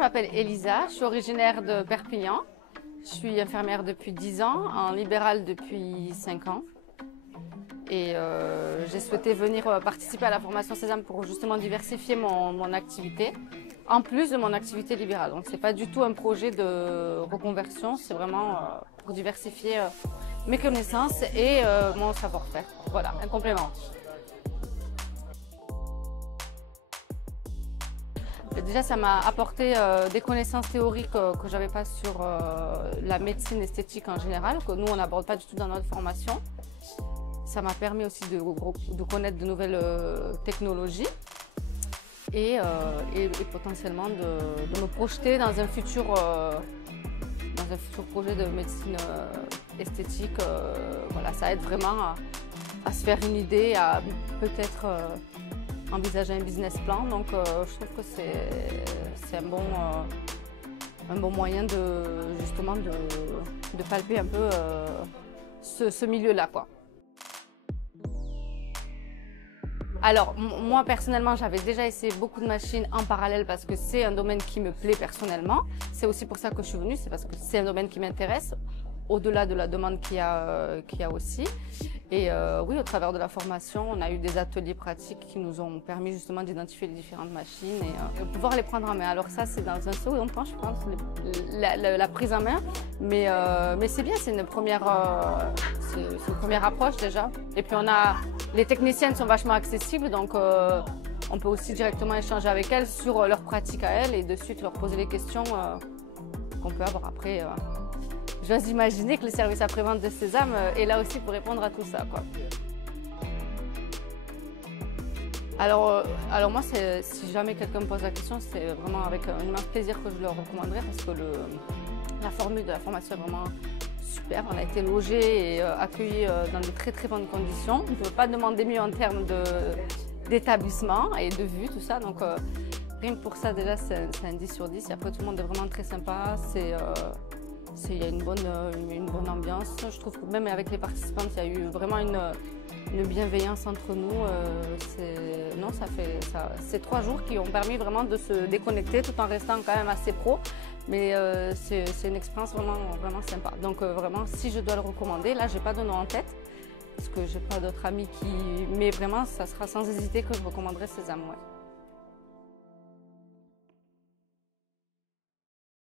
je m'appelle Elisa, je suis originaire de Perpignan. Je suis infirmière depuis 10 ans, en libéral depuis 5 ans. Et j'ai souhaité venir participer à la formation Sésame pour justement diversifier mon activité, en plus de mon activité libérale. Donc c'est pas du tout un projet de reconversion, c'est vraiment pour diversifier mes connaissances et mon savoir-faire. Voilà, un complément. Déjà, ça m'a apporté des connaissances théoriques que je n'avais pas sur la médecine esthétique en général, que nous, on n'aborde pas du tout dans notre formation. Ça m'a permis aussi de connaître de nouvelles technologies et potentiellement de me projeter dans un futur projet de médecine esthétique. Voilà, ça aide vraiment à se faire une idée, à peut-être envisager un business plan. Donc je trouve que c'est un bon moyen justement de palper un peu ce milieu-là, quoi. Alors, moi, personnellement, j'avais déjà essayé beaucoup de machines en parallèle parce que c'est un domaine qui me plaît personnellement. C'est aussi pour ça que je suis venue, c'est parce que c'est un domaine qui m'intéresse, au-delà de la demande qu'il y a aussi. Et oui, au travers de la formation, on a eu des ateliers pratiques qui nous ont permis justement d'identifier les différentes machines et de pouvoir les prendre en main. Alors ça, c'est dans un second temps, je pense, la prise en main. Mais c'est bien, c'est une première approche déjà. Et puis les techniciennes sont vachement accessibles, donc on peut aussi directement échanger avec elles sur leurs pratiques à elles et de suite leur poser les questions qu'on peut avoir après. J'ose imaginer que le service après-vente de Sésame est là aussi pour répondre à tout ça, quoi. Alors moi, si jamais quelqu'un me pose la question, c'est vraiment avec un immense plaisir que je le recommanderais parce que la formule de la formation est vraiment super. On a été logés et accueillis dans de très très bonnes conditions. On ne peut pas demander mieux en termes d'établissement et de vue, tout ça. Donc rien que pour ça, déjà, c'est un 10 sur 10. Et après, tout le monde est vraiment très sympa. Il y a une bonne ambiance. Je trouve que même avec les participantes, il y a eu vraiment une bienveillance entre nous. C'est 3 jours qui ont permis vraiment de se déconnecter tout en restant quand même assez pro. Mais c'est une expérience vraiment sympa. Donc vraiment, si je dois le recommander, là, j'ai pas de nom en tête parce que j'ai pas d'autres amis mais vraiment, ça sera sans hésiter que je recommanderais Sésame. Ouais.